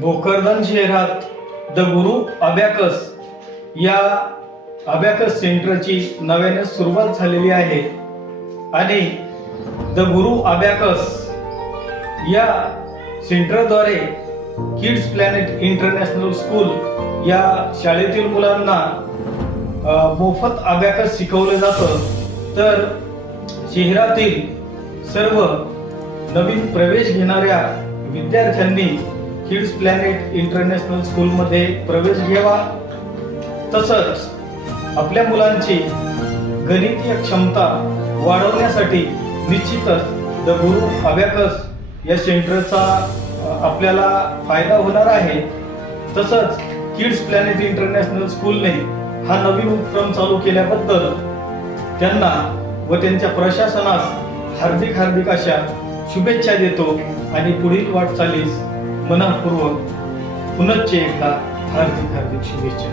भोकरदन शहरात the Guru abacus या abacus सेंटरची नव्याने सुरुवात झालेली आहे आणि द गुरु अबॅकस या सेंटरद्वारे किड्स प्लॅनेट इंटरनॅशनल स्कूल या शाळेतील मुलांना मोफत अबॅकस शिकवलं जातं। तर शहरातील सर्व नवीन प्रवेश घेणाऱ्या विद्यार्थ्यांनी किड्स प्लॅनेट इंटरनॅशनल स्कूलमध्ये प्रवेश घ्यावा। तसंच आपल्या मुलांची गणितीय क्षमता वाढवण्यासाठी निश्चितच द गुरु अबॅकस या सेंटरचा आपल्याला फायदा होणार आहे। तसंच किड्स प्लॅनेट इंटरनॅशनल स्कूलने हा नवीन उपक्रम चालू केल्याबद्दल त्यांना व त्यांच्या प्रशासनास हार्दिक अशा शुभेच्छा देतो आणि पुढील वाटचालीस मनःपूर्वक पुनश्च एकदा हार्दिक शुभेच्छा।